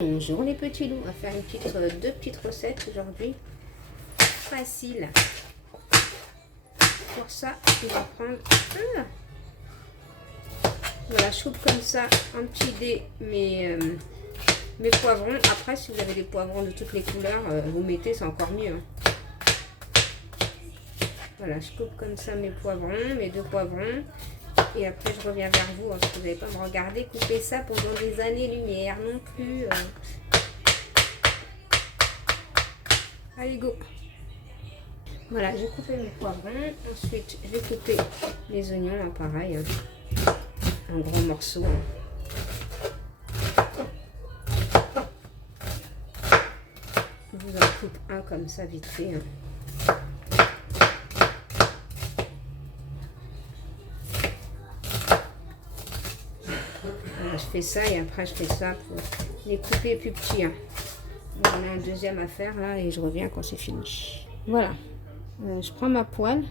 Bonjour les petits loups, on va faire deux petites recettes aujourd'hui, facile. Pour ça, je vais prendre voilà, je coupe comme ça en petits dés mes poivrons. Après, si vous avez des poivrons de toutes les couleurs, vous mettez, c'est encore mieux. Voilà, je coupe comme ça mes poivrons, mes deux poivrons. Et après, je reviens vers vous, parce que vous n'allez pas me regarder couper ça pendant des années-lumière non plus. Allez, go! Voilà, j'ai coupé mes poivrons. Ensuite, je vais couper les oignons, pareil, un gros morceau. Je vous en coupe un comme ça, vite fait. Voilà, je fais ça et après, je fais ça pour les couper plus petits. J'en ai un deuxième à faire là et je reviens quand c'est fini. Voilà, je prends ma poêle,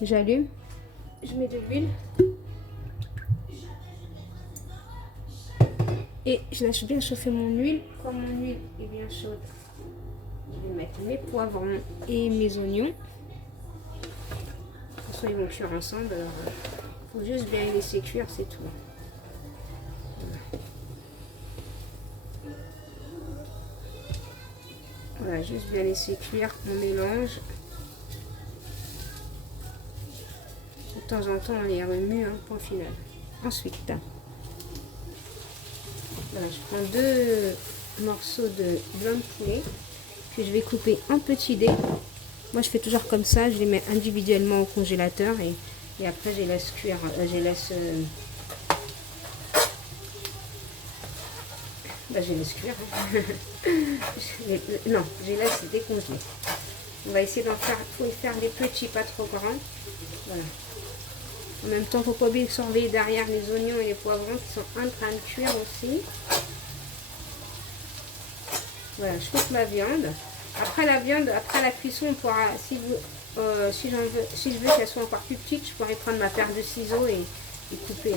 j'allume, je mets de l'huile et je lâche bien chauffer mon huile. Quand mon huile est bien chaude, je vais mettre mes poivrons et mes oignons. De toute façon, ils vont cuire ensemble, alors il faut juste bien les laisser cuire, c'est tout. Voilà, juste bien laisser cuire, on mélange. De temps en temps, on les remue, point final. Ensuite, voilà, je prends deux morceaux de blanc de poulet que je vais couper en petits dés. Moi, je fais toujours comme ça, je les mets individuellement au congélateur et après, je les laisse cuire. Je laisse cuire. Non, je les laisse décongeler. On va essayer d'en faire, faut faire des petits, pas trop grands. Voilà. En même temps, il ne faut pas oublier de surveiller derrière les oignons et les poivrons qui sont en train de cuire aussi. Voilà, je coupe ma viande. Après la viande, après la cuisson, on pourra, si je veux qu'elle soit encore plus petite, je pourrais prendre ma paire de ciseaux et couper.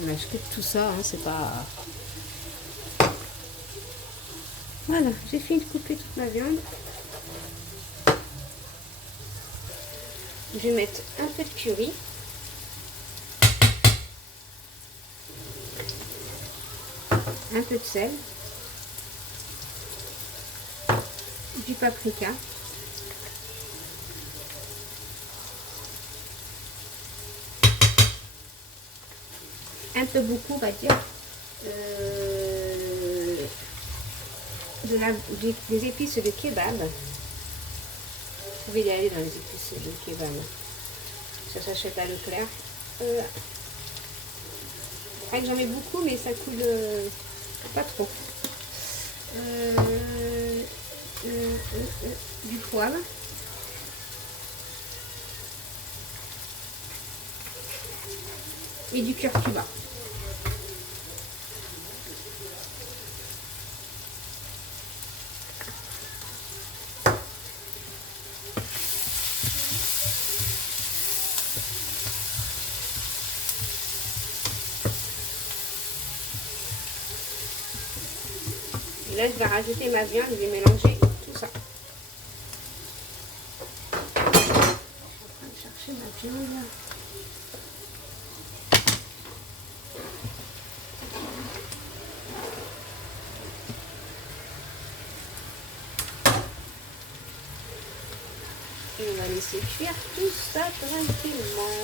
Voilà, je coupe tout ça, c'est pas... Voilà, j'ai fini de couper toute ma viande. Je vais mettre un peu de curry. Un peu de sel. Du paprika. Un peu beaucoup, on va dire. Des épices de kebab. Vous pouvez y aller dans les épices de kebab. Ça s'achète à Leclerc. J'en mets beaucoup, mais ça coule pas trop. Du poivre. Et du curcuma. Et là, je vais rajouter ma viande, je vais mélanger tout ça. Je suis en train de chercher ma viande. Et on va laisser cuire tout ça tranquillement.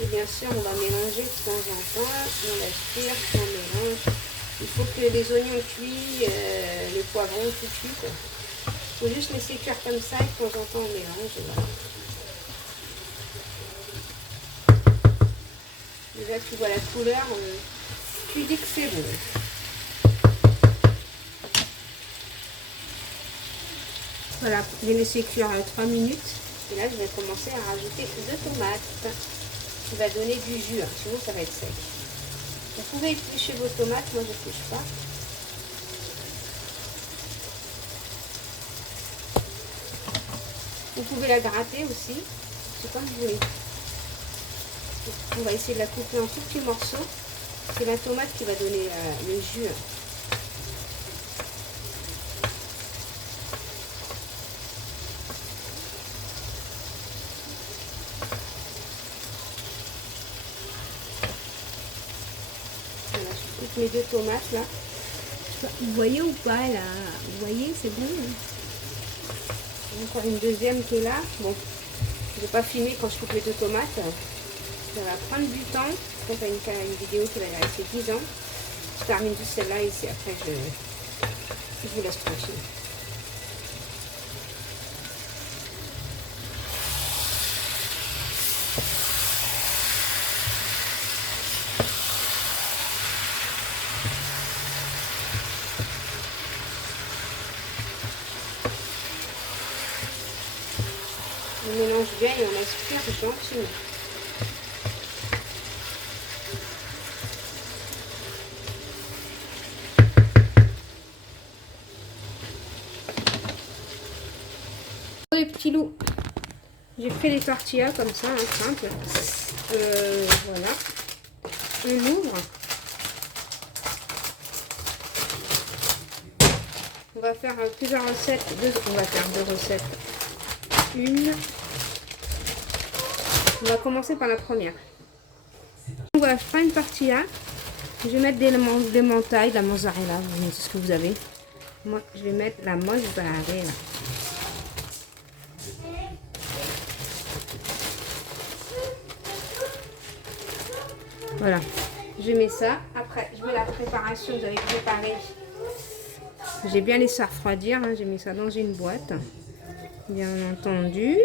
Et bien sûr, on va mélanger de temps en temps. On laisse cuire, on mélange. Il faut que les oignons cuisent, le poivron tout cuit. Il faut juste laisser cuire comme ça et de temps en temps on mélange. Voilà. Déjà tu vois la couleur, tu dis que c'est bon. Voilà, j'ai laissé cuire 3 minutes. Et là, je vais commencer à rajouter 2 tomates qui va donner du jus, sinon ça va être sec. Vous pouvez éplucher vos tomates, moi je n'épluche pas. Vous pouvez la gratter aussi, c'est comme vous voulez. On va essayer de la couper en tout petits morceaux. C'est la tomate qui va donner le jus. Voilà, je coupe mes 2 tomates là. Vous voyez ou pas là? Vous voyez, c'est bon. Encore une deuxième qui est là. Bon, je ne vais pas filmer quand je coupe les 2 tomates. Ça va prendre du temps. Quand tu as une vidéo qui va rester 10 ans. Je termine juste celle-là ici. Après, je vous laisse tranquille. On mélange bien et on aspire gentiment. Les petits loups, j'ai fait les tortillas comme ça, hein, simple. Voilà. On ouvre. On va faire plusieurs recettes. On va faire 2 recettes. Une. On va commencer par la première. Donc voilà, je prends une tortilla. Je vais mettre des mentailles, de la mozzarella. Vous mettez ce que vous avez. Moi, je vais mettre la mozzarella. Voilà, je mets ça. Après, je mets la préparation que j'avais préparée. J'ai bien laissé refroidir. Hein. J'ai mis ça dans une boîte. Bien entendu.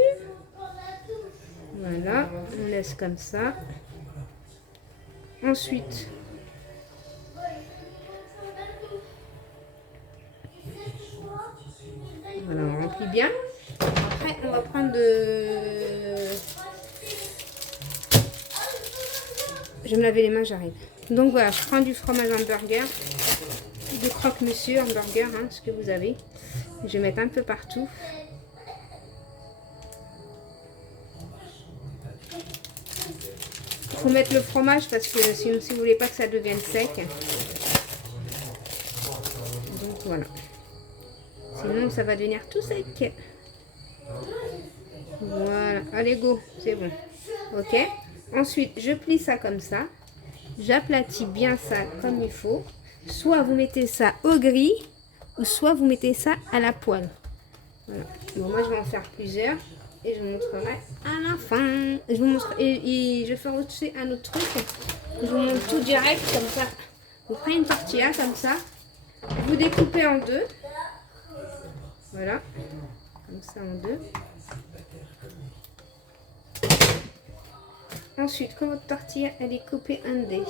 Voilà, on laisse comme ça. Ensuite, voilà, on remplit bien. Après, on va prendre Je vais me laver les mains, j'arrive. Donc voilà, je prends du fromage hamburger, de croque-monsieur hamburger, hein, ce que vous avez. Je vais mettre un peu partout. Il faut mettre le fromage parce que sinon, si vous voulez pas que ça devienne sec. Donc voilà. Sinon, ça va devenir tout sec. Voilà. Allez, go. C'est bon. Ok. Ensuite, je plie ça comme ça. J'aplatis bien ça comme il faut. Soit vous mettez ça au gris, ou soit vous mettez ça à la poêle. Voilà. Bon, moi, je vais en faire plusieurs. Et je vous montrerai à la fin. Je vous montre, et je ferai aussi un autre truc. Je vous montre tout direct comme ça. Vous prenez une tortilla comme ça. Vous découpez en 2. Voilà. Comme ça en 2. Ensuite, quand votre tortilla elle est coupée en dés,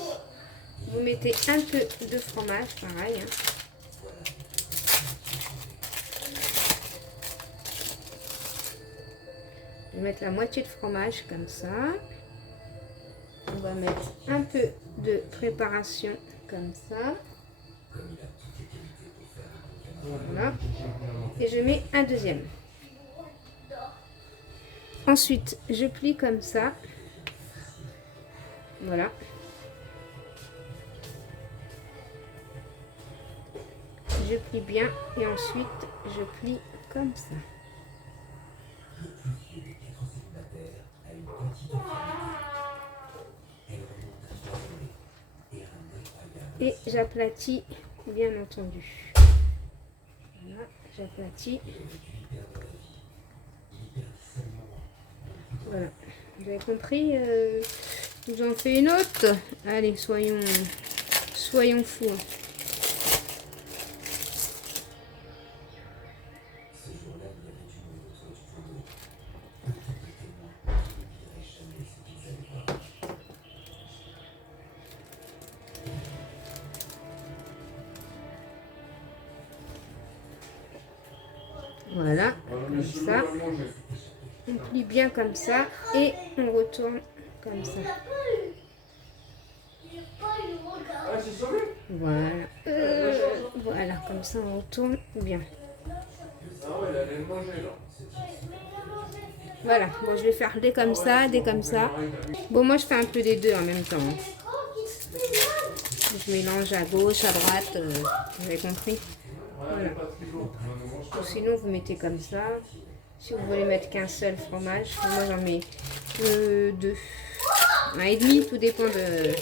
vous mettez un peu de fromage, pareil. Hein. Je vais mettre la moitié de fromage comme ça. On va mettre un peu de préparation comme ça. Voilà. Et je mets un deuxième. Ensuite, je plie comme ça. Voilà. Je plie bien et ensuite je plie comme ça. Et j'aplatis, bien entendu. Voilà, j'aplatis. Voilà, vous avez compris, j'en fais une autre. Allez, soyons fous. Voilà, comme ça. On plie bien comme ça et on retourne comme ça. Voilà. Voilà, comme ça on retourne bien. Voilà, bon, je vais faire des comme ça, des comme ça. Bon, moi, je fais un peu des deux en même temps. Je mélange à gauche, à droite, vous avez compris. Voilà. Ou sinon, vous mettez comme ça. Si vous voulez mettre qu'un seul fromage, moi, j'en mets deux. Un et demi, tout dépend de...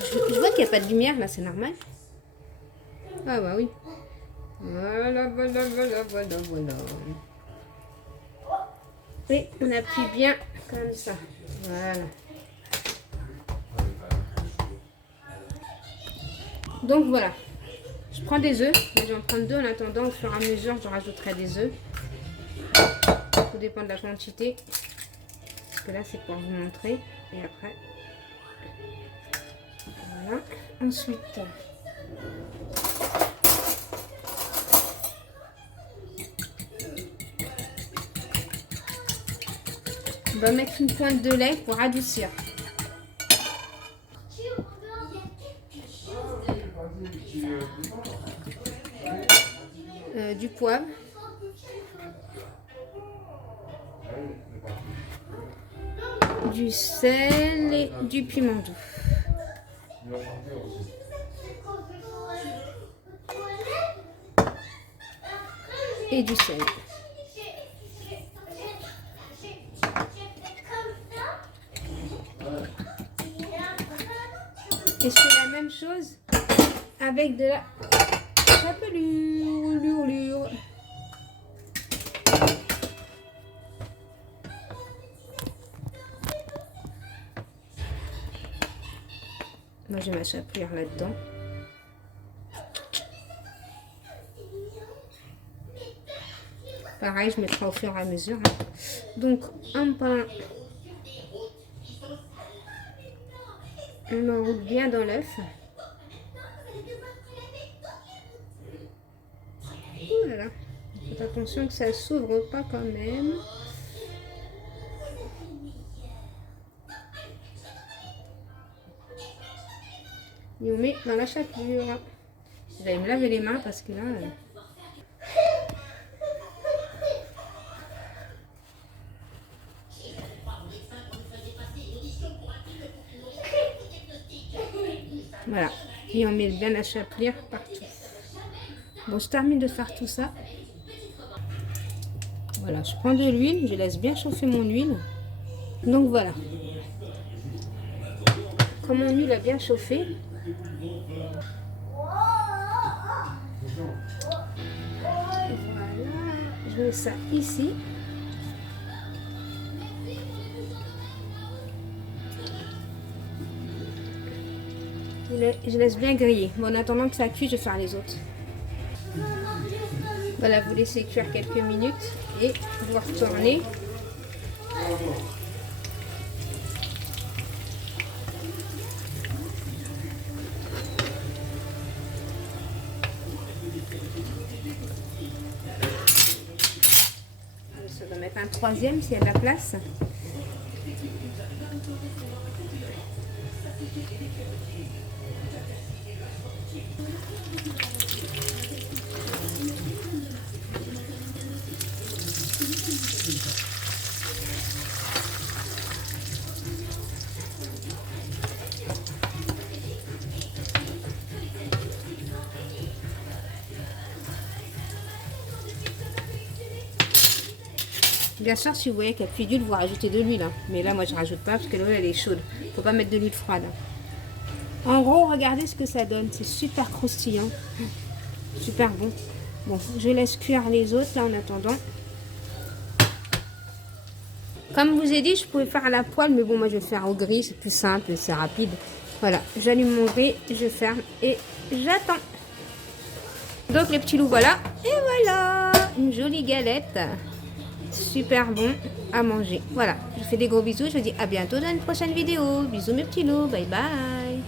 Je vois qu'il n'y a pas de lumière, là, c'est normal. Ah bah oui. Voilà, voilà, voilà, voilà, voilà. Et on appuie bien comme ça. Voilà. Donc voilà. Je prends des œufs. Je vais en prendre deux en attendant. Au fur et à mesure, je rajouterai des œufs. Tout dépend de la quantité. Parce que là, c'est pour vous montrer. Et après. Voilà. Ensuite. On va mettre une pointe de lait pour adoucir. Du poivre. Du sel et du piment doux. Et du sel. Et je fais la même chose avec de la chapelure. Moi j'ai ma chapelure là-dedans. Pareil, je mettrai au fur et à mesure. Donc un pain. On enroule bien dans l'œuf. Voilà. Faites attention que ça s'ouvre pas quand même. Et on met dans la chapelure. Je vais me laver les mains parce que là... Voilà. Et on met bien la chapelure partout. Bon, je termine de faire tout ça. Voilà, je prends de l'huile. Je laisse bien chauffer mon huile. Donc voilà. Quand mon huile a bien chauffé, voilà, je mets ça ici. Je laisse bien griller. Bon, en attendant que ça cuise, je vais faire les autres. Voilà, vous laissez cuire quelques minutes et vous retournez. Ça doit mettre un troisième s'il y a de la place. Bien sûr, si vous voyez qu'il n'y a plus d'huile, vous rajoutez de l'huile. Hein. Mais là, moi, je ne rajoute pas parce que l'huile, elle est chaude. Il ne faut pas mettre de l'huile froide. En gros, regardez ce que ça donne. C'est super croustillant. Super bon. Bon, je laisse cuire les autres là en attendant. Comme je vous ai dit, je pouvais faire à la poêle. Mais bon, moi, je vais le faire au gris. C'est plus simple, c'est rapide. Voilà, j'allume mon gris, je ferme et j'attends. Donc, les petits loups, voilà. Et voilà, une jolie galette. Super bon à manger. Voilà, je vous fais des gros bisous. Je vous dis à bientôt dans une prochaine vidéo. Bisous mes petits loups. Bye bye.